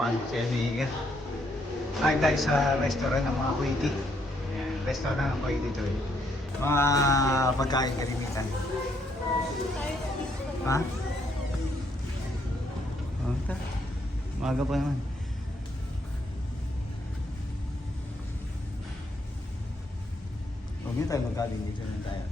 Paano si Amiga? Ay, tayo sa restaurant ng mga Kuwaiti. Restaurant ng Kuwaiti ito eh. Mga pagkain karimitan. Ha? Okay. Maga pa naman. Huwag niyo tayo magkaling dito na tayo.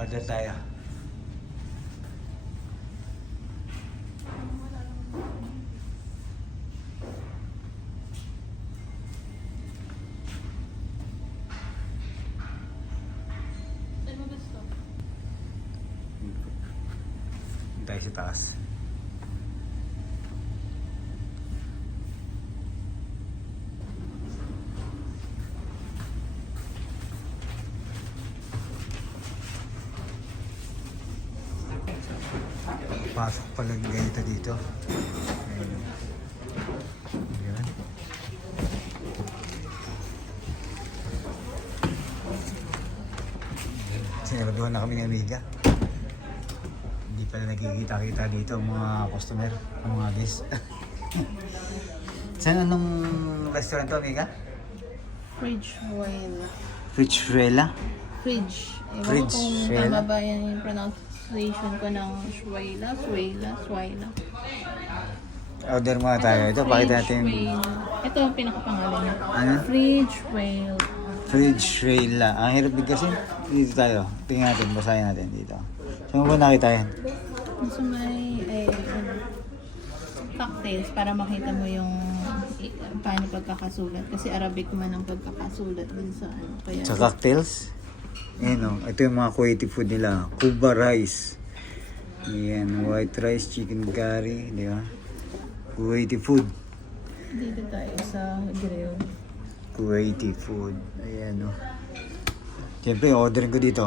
Order tayo. Tayo sa taas. Pasok pala ganito dito. Ayan. Ayan. Sinaraduhan na kami ng Amiga. Hindi pala nagkikita-kita dito ang mga customer, ang mga guests. Saan anong restaurant to, Amiga? Fridgewell. Fridgewell? Fridge. Ewan ko Fridgewell? kung tama ba yan yung pronunciation ko ng Swayla. Order muna tayo. Ito, pakita natin. Fridgewell. Ito ang pinakapangalan niya. Ano? Fridgewell. Fridgewell. Ang hirap din kasi. Dito tayo. Tingnan natin, basahin natin dito. Saan mo ba nakita yan? Gusto may cocktails para makita mo yung paano pagkakasulat. Kasi Arabic man ang pagkakasulat din sa ano. Kaya, Sa cocktails? Ayan o. Ito yung mga Kuwaiti food nila. Kuba rice. Ayan. White rice, chicken curry. Di ba? Kuwaiti food. dito tayo sa grill. Kuwaiti food. Ayan o. Siyempre, orderin ko dito.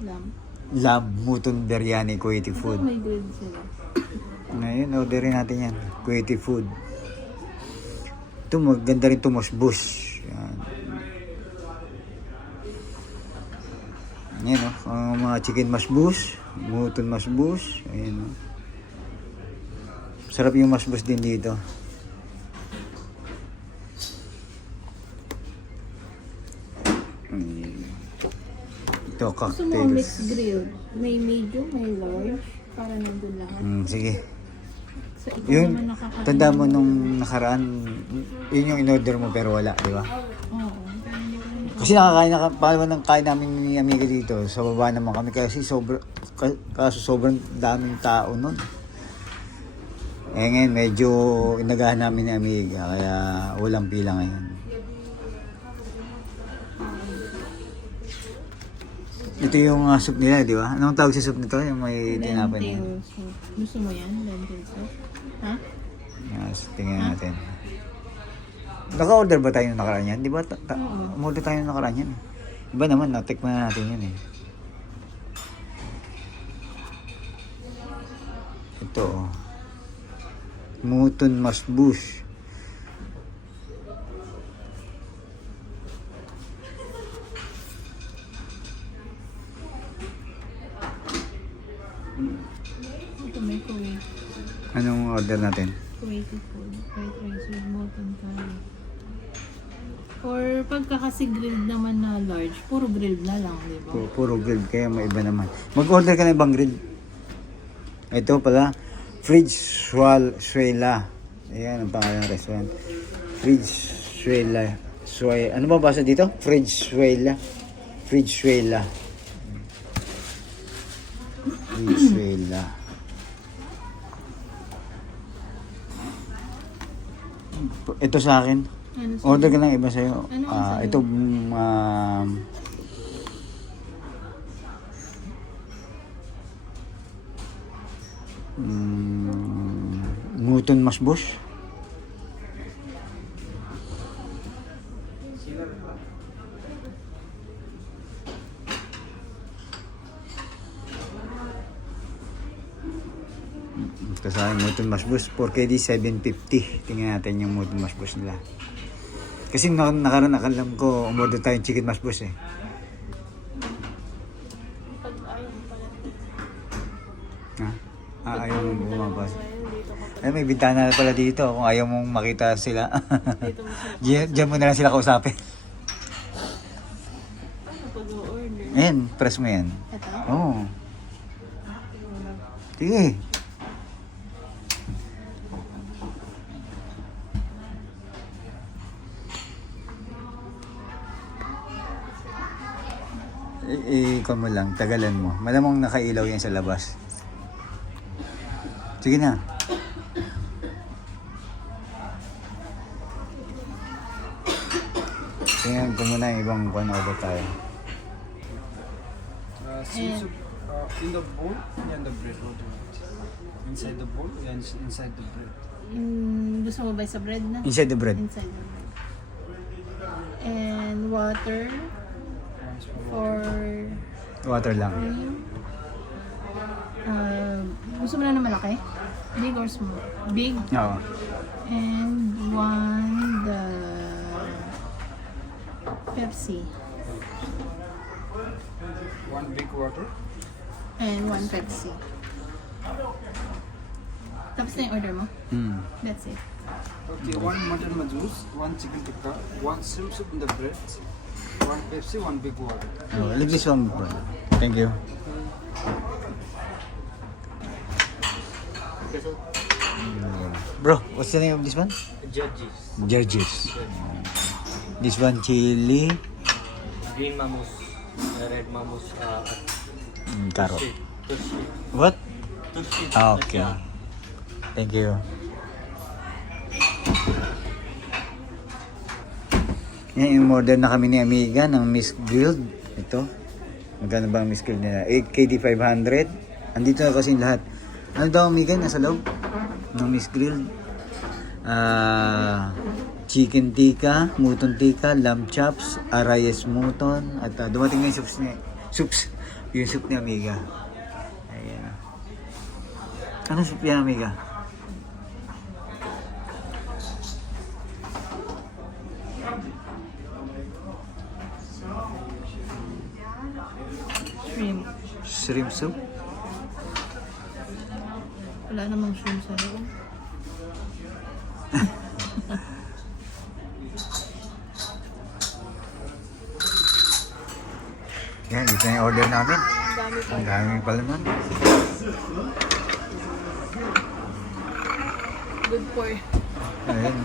Lamb. Lamb Mutton Biryani Kuwaiti Ito food. may grill sila. Ngayon, orderin natin yan. Kuwaiti food. Ito, maganda rin ito, musbush. Yan. Yan o. Ang mga chicken musbush. Mutton musbush. Ayan o. Sarap yung musbush din dito. Ito, Gusto mo mixed cocktails. grill? May medium, may large. Para nandun lahat. Sige. Sa ito Yun, naman nakakain. tanda mo nung nakaraan, yun yung in-order mo pero wala, di ba? Oo. Kasi nakakain na paano ng kain namin ni Amiga dito. Sa baba naman kami kasi kaso sobrang daming tao nun. Eh ngayon medyo inagahan namin ni Amiga kaya walang pila ngayon. Ito yung soup nila, di ba? Anong tawag sa soup nito? Yung may tinapay na. Lentil soup. Gusto mo yan? Lentil soup? Ha? Yes, tingnan natin. Naka-order ba tayo ng nakaraan yan? Di ba? Umorder tayo ng nakaraan yan. Iba naman, natikman na natin yan eh. Ito oh. Mutton musbush. Ito may Kuwait. Anong order natin? Kuwaiti food. White rice with molten curry. Or pagka kasi grilled naman na large, puro grilled na lang, di ba? Puro grilled kaya may iba naman. Mag-order ka na ibang grilled. Ito pala, Fridgewell. Ayan ang pangalan ng restaurant. Fridgewell. Ano ba basa dito? Fridgewell. Fridgewell. Ito sa akin. Ano sa Order ka ng iba sa'yo. Ano ang sa'yo? Ito, Mutton musbush. Ito sa akin, Mutton Masbus. 4KD 750. Tingnan natin yung Mutton Masbus nila. Kasi nakaraan nakalam ko, umorder tayong chicken masbus eh. Pag ayaw mo pala. Ha? Ayaw mong bumabas. Ay, may bintana pala dito kung ayaw mong makita sila. Dito mo sila. Diyan mo na lang sila kausapin. Ano pag-order? Ayan, press mo yan. Ito? Oo. Sige. Ikaw mo lang, tagalan mo. Malamang nakailaw yan sa labas. Sige na. Tingnan ko muna yung ibang kung order tayo. Soup in the bowl and the bread. What do you want? Inside the bowl and inside the bread. Gusto mo ba sa bread na? Inside the bread. Inside the bread. And water Once for for Water lang. cream. Gusto mo na na malaki? Big or small? Big. Oo. And one the Pepsi. one big water. And one Pepsi. Tapos na yung order mo? That's it. Okay, one mutton majus, one chicken tikka, one shrimp soup in the bread, one Pepsi, one big water. Oh, leave this one, bro. Thank you. Bro, what's the name of this one? Judges. Judges. This one chili, Green mamus, red mamus, carrot. tushi. What? Tushi. Ah, okay. Thank you. Yan, in-order na kami ni Amiga ng Miss Grilled. Ito. Magkano ba ang Miss Grilled nila? 8KD 500. Andito na kasi lahat. Ano daw Amiga? Nasa loob? Ng Miss Grilled. Chicken tikka, mutton tikka, lamb chops, arayes mutton. At dumating na yung soups. Yung soup ni Amiga. Ayan. Ano soup yan Amiga? Shrimp. Shrimp soup? Wala namang shrimp sa loob. Yan, dito na yung order namin. Ang dami pa. Ang dami pala nun. Good for Ayun.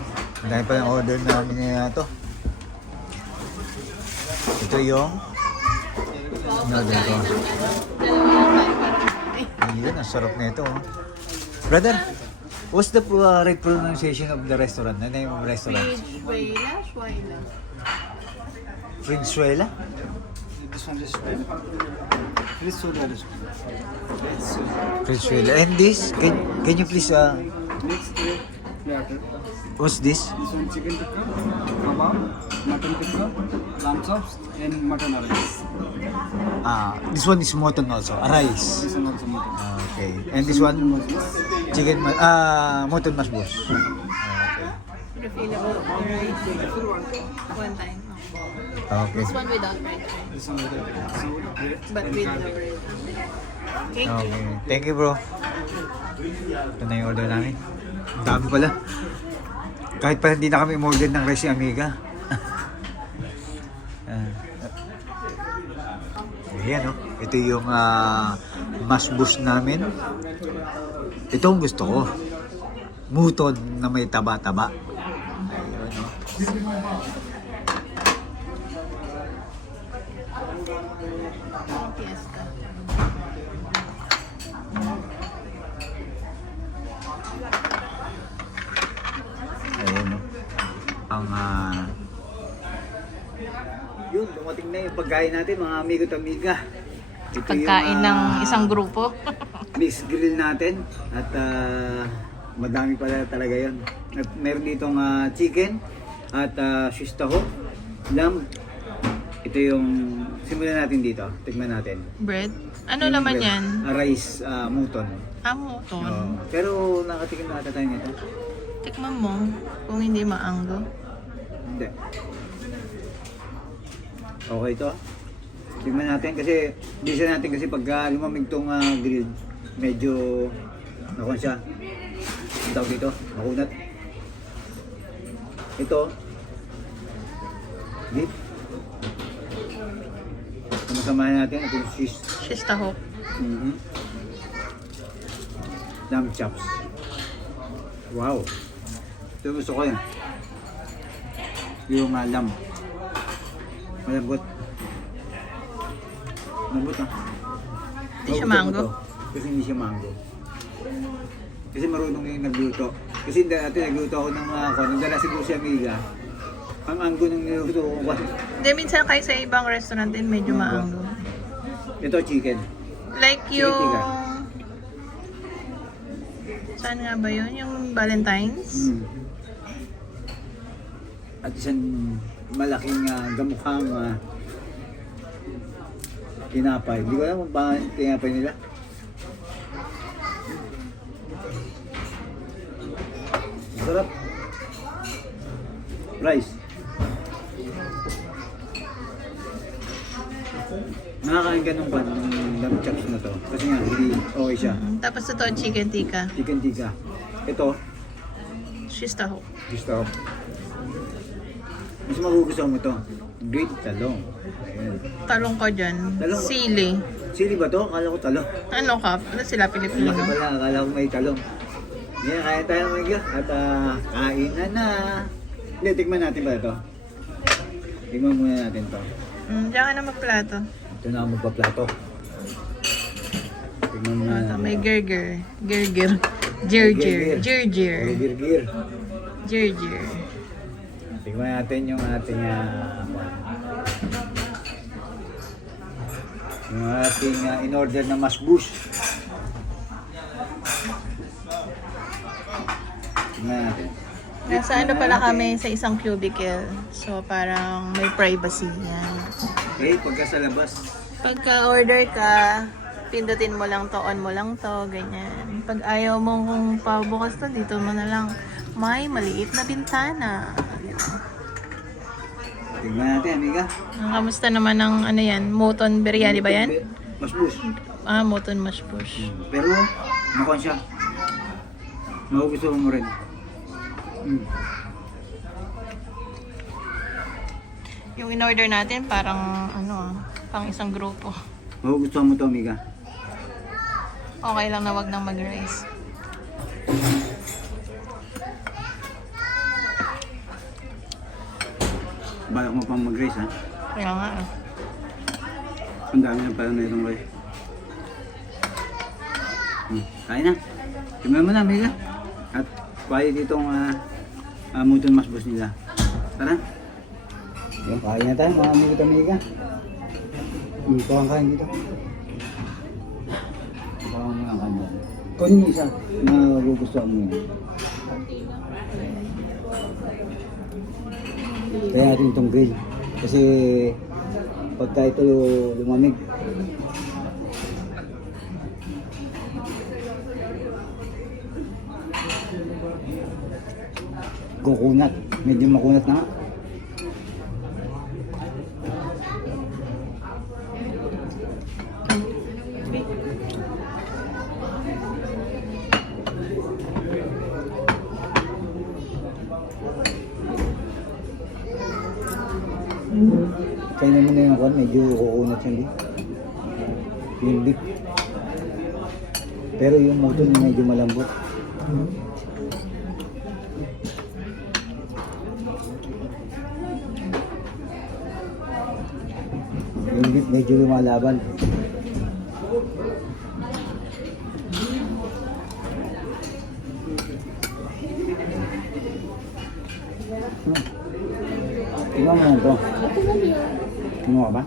Ang dami pala yung order namin na to. Ito yung order ko. Ayun, ang sarap na ito. Oh. Brother, what's the right pronunciation of the restaurant? The name of the restaurant? Schweiler. Frinzuela? This one is red. Please show the recipe. Let's see. Frinzuela. And this, can you please, Next platter. what's this? This one chicken tikka, kebab, mutton tikka, lamb chops, and mutton rice. This one is mutton also, rice. This one also mutton. Okay. And this one, chicken, mutton masbos. Okay. Refillable rice. One time. Okay. This one without rice. This one with the bread. But with the bread. Thank you. Okay. Thank you, bro. Ito na yung order namin. Ang dami pala. Kahit pa hindi na kami umorder ng rice ni Amiga. Ayan, oh. Ito yung masbus namin. Ito ang gusto ko. Muton na may taba-taba. Ayun, oh. Fiesta. Ayun, no? Ang yun, dumating na yung pagkain natin mga amigo at amiga. Ito Pagkain yung, ng isang grupo. mixed grill natin at madami pala talaga yun. At meron ditong chicken at shish taho, lamb. Ito yung simulan natin dito. Tignan natin. Bread? Ano laman yan? Rice, muton. Amuton. Oo. Pero nakatikim na ata tayo nito. Tikman mo kung hindi maanggo. Hindi. Okay to. Tignan natin kasi bisa natin kasi pag lumamig tong grilled, medyo nakon siya. Ang tawag dito, makunat. Ito beef. Sumasamahan natin ito yung cheese. Shistahok. Lamb chops. Wow. Ito gusto ko yan. Yung lamb. Malambot. Malambot ah. Hindi siya Magustuhan ko mango? to. Kasi hindi siya mango. Kasi marunong yung nagluto. Kasi dati nagluto ako ng nagdala siguro si Amiga. Ang anggo ng niluto ko. Hindi, minsan kayo sa ibang restaurant din medyo maanggo. Ito chicken. Like Sige, yung... tiga. Saan nga ba yun? Yung Valentine's? At isang malaking gamukhang tinapay. Hindi ko alam kung paano yung tinapay nila. Sarap. Rice. Nakakain ka nung pan, ng lamb chops na to. Kasi nga, hindi okay siya. Tapos ito, chicken tikka. Chicken tikka. Ito, Shistahok. gusto ko. Mas magugustuhan mo to. Great talong. Ayan. Talong ka dyan. Talong. Sili. Sili ba to? Akala ko talong. Ano ka? Ano sila, Pilipino? Laki pala, akala ko may talong. Yan, kaya tayo mga at kainan na. Hindi, tikman natin ba ito? Tikman muna natin to. Diyan ka na magplato. Ito na ako magpaplato. Tikman muna Ito, natin. may gerger. Gerger. Gerger. Gerger. Gir-gir. Gerger. Tikman natin yung ating yung ating in-order na masbus. Tingnan natin. Nasa ano pala kami sa isang cubicle. So parang may privacy yan. Okay, pagka sa labas. Pagka order ka, pindutin mo lang to, on mo lang to, ganyan. Pag ayaw mo kung pabukas to, dito mo na lang. May maliit na bintana. Tingnan natin, amiga. Kamusta naman ang ano yan? Moton biryani ba yan? Masbus. Moton mash push. Pero, mukhang siya. Magugustuhan mo rin. Yung in-order natin parang pang isang grupo. Magugustuhan mo to, amiga. Okay lang na wag nang mag-rice. Balak mo pang mag-race, ha? Kaya nga. Ang dami na pala na itong rice. Kaya na. Tingnan mo na, amiga. At kaya ditong muton masbus nila. Tara. Yung kaya na tayo, mga amigo at amiga. Ito ang kain dito. Ito ang mga kain. Kunin mo isa na gugustuhan mo yan. Kaya natin itong grill. Kasi pagka ito lumamig, kukunat. Medyo makunat na nga. Kaya naman na yung kwan, medyo kukunat siya din. Yung beef. Pero yung muton medyo malambot. Yung beef medyo lumalaban. Tingnan mo na ito. Tingnan mo ka ba?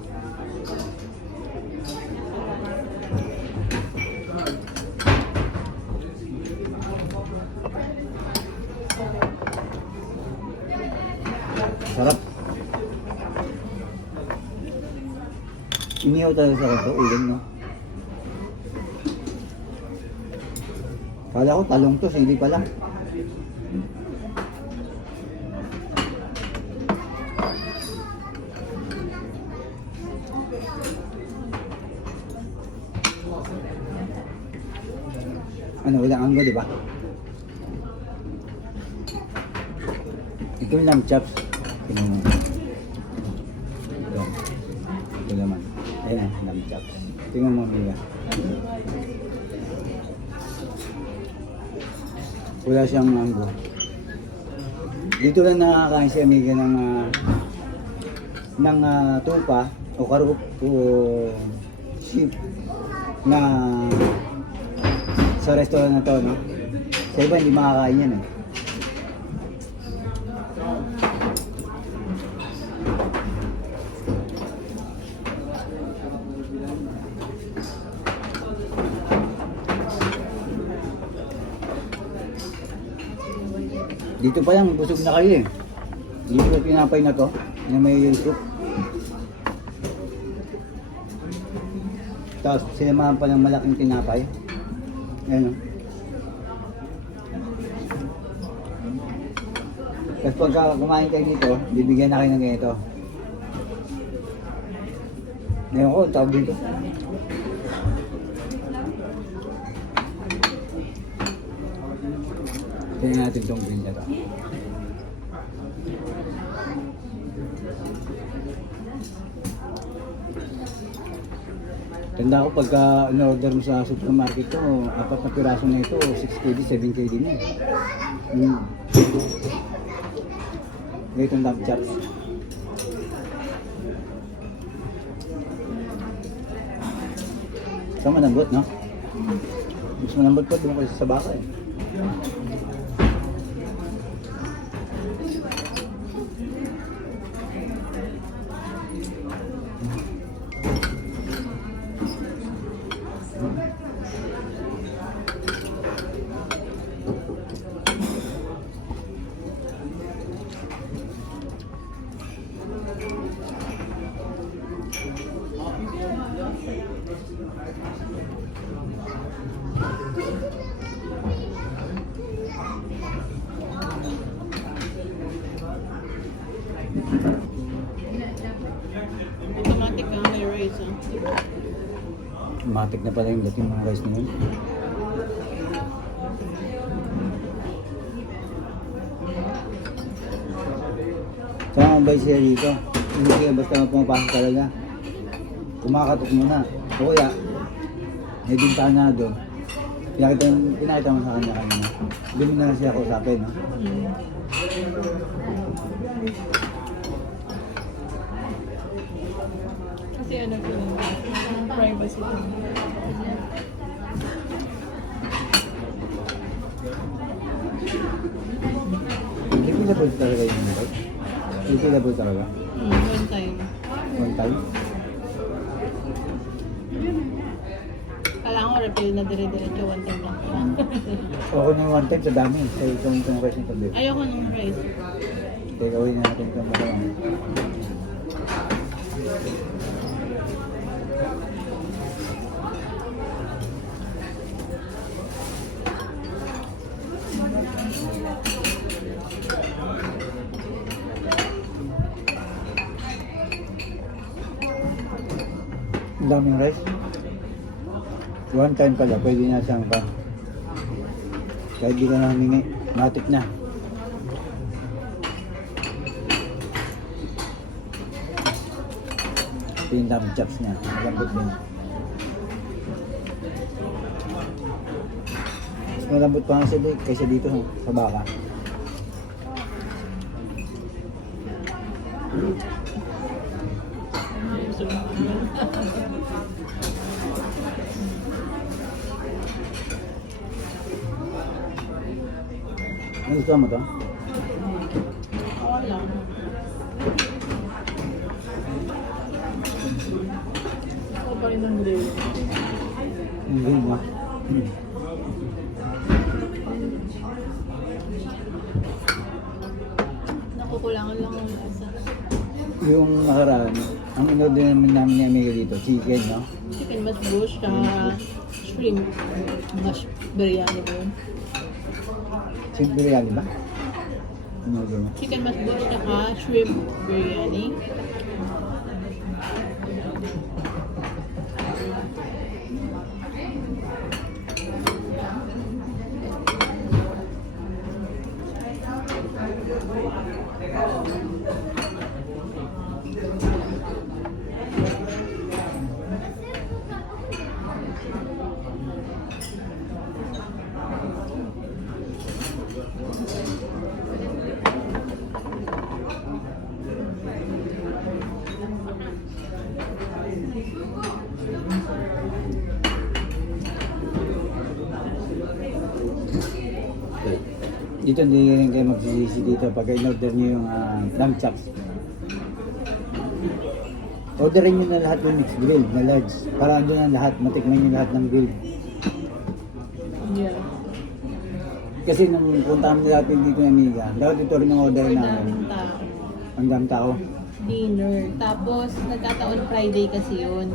Sarap. Umihaw talaga sa ito, ulam no. Kala ko talong to, sili pala. Ano, walang anggo, di ba? Ito yung lamb chops. Tingnan mo. Ito. Ito naman. Ayan ang lamb chops. Tingnan mo nila. Wala siyang anggo. Dito lang nakakain si Amiga ng tupa o karop o sheep na sa restaurant na to, no? Sa iba hindi makakain yan eh. Dito pa lang, busog na kayo eh. Dito pa pinapay na to, na may soup. Tapos sinamahan pa ng malaking tinapay. Ayan o. Tapos pagka kumain kayo dito, bibigyan na kayo ng ganito. Ngayon ko, tawag dito. Tingnan natin itong green na to. Tanda ko pagka in-order mo sa supermarket to, 4 na piraso na ito, 6 KD, 7 KD na eh. Ito yung lamb chops. Ito malambot, no? Mas malambot pa doon kasi sa baka eh. Automatic ka, may rice ah. Matik na pala yung dating mga rice na yun. Saan ang bay siya dito? Hindi siya basta pumapasok talaga. Kumakatok muna. O kaya, may bintahan na doon. Pinakita mo sa kanya kanina. Doon na siya kausapin, no? Kasi ano ko, privacy. Refillable talaga yung mga bike? Refillable talaga? One time. One time? Kailangan ko refill na dire-diretso one time lang. Okay na yung one time sa dami. Sa itong rice nito. Ayoko ng rice. Take away na natin itong maraming. Ang daming rice. One time pala, pwede na siyang pa. Kahit di ka na humingi, matik na. Ito yung lamb chops niya, malambot din. Mas malambot pa nga siya kaysa dito sa baka. Gusto mo to? Oo lang. Ako pa rin ang grill. Hindi mo. Nakukulangan lang ang lasa. Yung nakaraan, Ang in-order naman namin ni Amiga dito, chicken, no? Chicken masbush, shrimp mash biryani mo. Chicken biryani ba? In-order mo. Chicken masbush, shrimp biryani. Dito hindi rin kayo magsisisi dito pag in-order nyo yung lamb chops. Orderin nyo na lahat yung mixed grill na large. Para doon ang lahat, matikman nyo lahat ng grill. Yeah. Kasi nung punta kami natin dito ng Amiga, dapat ito rin ang order Or namin. daming tao. Ang dami tao. Dinner. Tapos, nagkataon Friday kasi yun.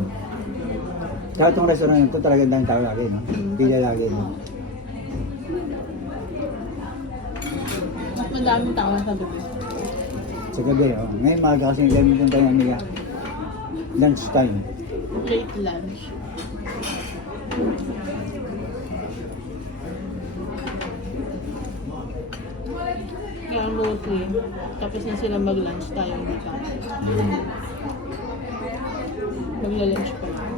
Kaya itong restaurant na ito talagang dami tao lagi, no? Pila lagi, no? Mas madaming tao sa gabi. Sa gabi, oh. Ngayon maaga kasi ganun punta ng Amiga. Lunch time. Late lunch. Kaya mostly, tapos na sila mag-lunch tayo hindi pa. Magla-lunch pa lang.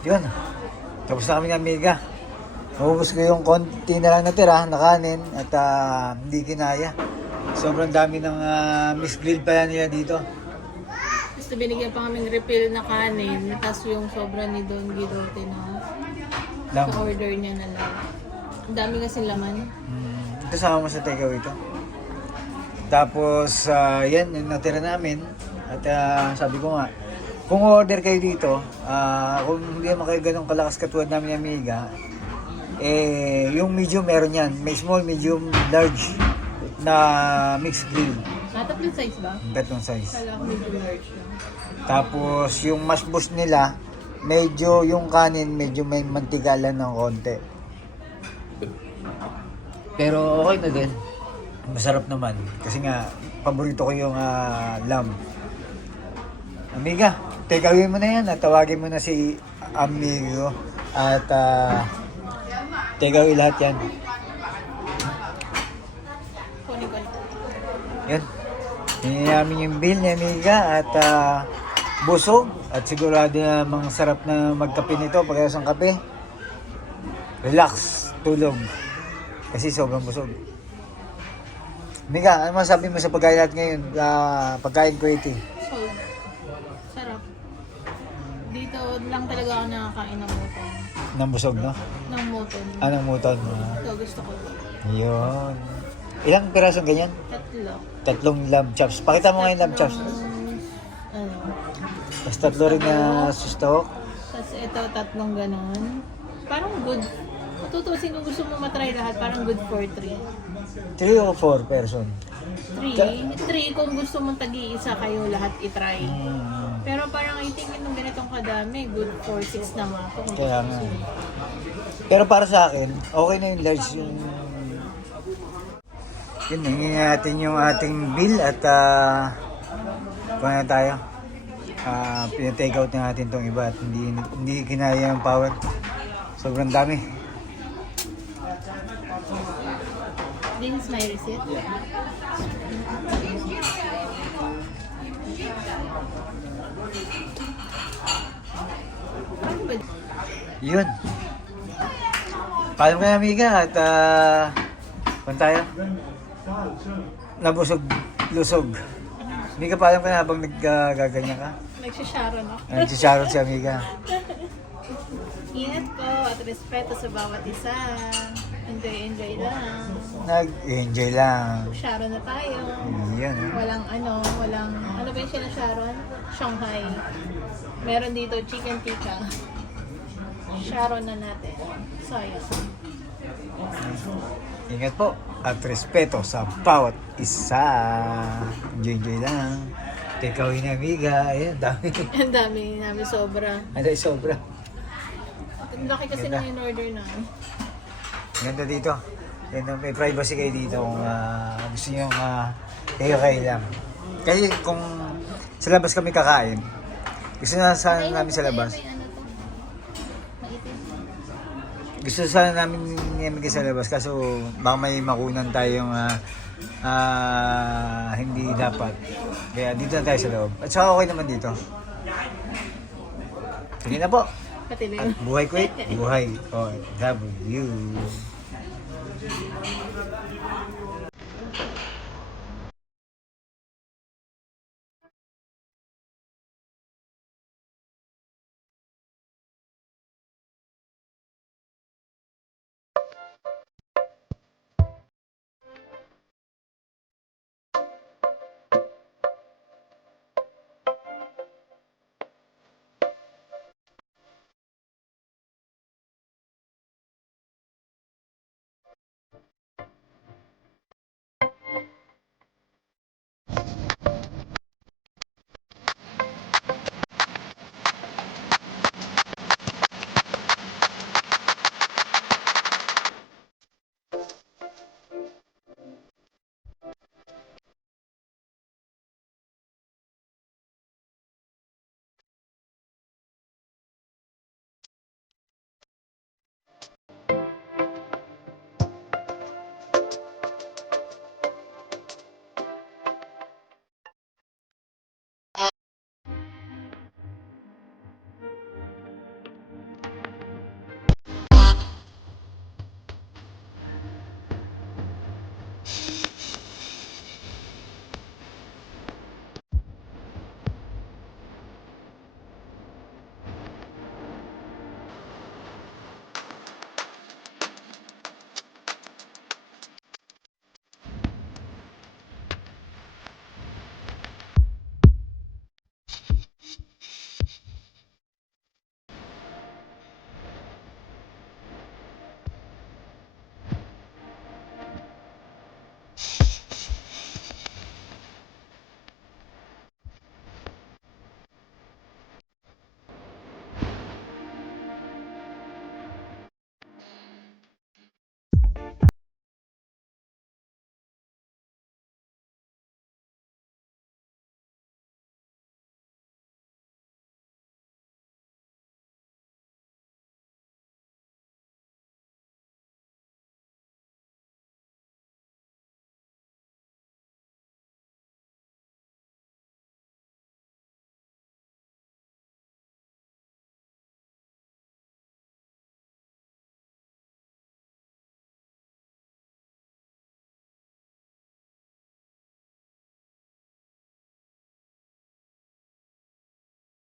Yun. Tapos na kami ng Amiga. Naubos ko yung konti na lang natira na kanin at hindi kinaya. Sobrang dami ng Miss Grill pa yan nila dito. Tapos binigyan pa kaming refill na kanin, tapos yung sobra ni Don Guidote na Lam. sa order niya na lang. Ang dami kasi laman. Ito sama mo sa takeaway ito. Tapos yan yung natira namin. At sabi ko nga, kung order kayo dito, kung hindi naman kayo ganun kalakas katulad namin ng Amiga, yung medium meron yan. May small, medium, large na mixed grill. Tatlong size ba? Tatlong size. Kala ko medyo large lang. Tapos yung mash boost nila, medyo yung kanin, medyo may mantigalan ng konti. Pero okay na din. Masarap naman. Kasi nga, paborito ko yung lamb. Amiga, take away mo na yan at tawagin mo na si Amigo at take away lahat yan. Kunin ko. Yun. Hindi namin yung bill ni Amiga at busog at sigurado na mga sarap na magkape nito pagkayos ng kape. Relax, tulog. Kasi sobrang busog. Amiga, ano masabi mo sa pagkain natin ngayon? Pagkain Kuwaiti. Sold. Sarap. Dito lang talaga ako nakakain ng moton. Nang busog, no? Ng moton. Anong muton? Ito gusto ko. Yun. Ilang pirasong ganyan? Tatlo. 3 lamb chops. Pakita mo ngayon lamb chops. Ano? Tapos 3 rin na sustok. Tapos ito, 3 ganon. Parang good. Tutusin kung gusto mo matry lahat, parang good for 3. 3 o 4 person? 3 kung gusto mong tag-iisa kayo lahat itry. Pero parang I think yung ganitong kadami, good for 6 naman ako. Kaya nga. Pero para sa akin, okay na yung large yung... Yun, hingin natin yung ating bill at kung na tayo. Pina-take out na natin itong iba at hindi kinaya yung power. Sobrang dami. This is my receipt. Ano ba? Yun. Paalam ka na, Amiga, at kung tayo. Nabusog, lusog. Amiga, paalam ka na habang naggaganyan ka. Nagsisharon ako. Nagsisharon si Amiga. Ingat po at respeto sa bawat isa. Enjoy lang. Nag-enjoy lang. Sharon na tayo. Yan, Walang ano ba yung Sharon? Shanghai. Meron dito chicken tikka. Sharon na natin. Sayang. Ingat po at respeto sa bawat isa. Enjoy lang. Takeaway na amiga. Ayan, dami. Ang dami namin sobra. Ano sobra. Ang laki kasi Ganda. ng in-order na. Ganda dito. Ganda, may privacy kayo dito kung gusto nyo kayo lang. Kasi kung sa labas kami kakain, gusto na sana namin sa labas. Ano to? Maitim. Gusto sana namin namin sa labas kaso baka may makunan tayong hindi dapat. Kaya dito na tayo sa loob. At saka okay naman dito. Sige na po. Pati na At yun. buhay ko buhay. Oh, love you.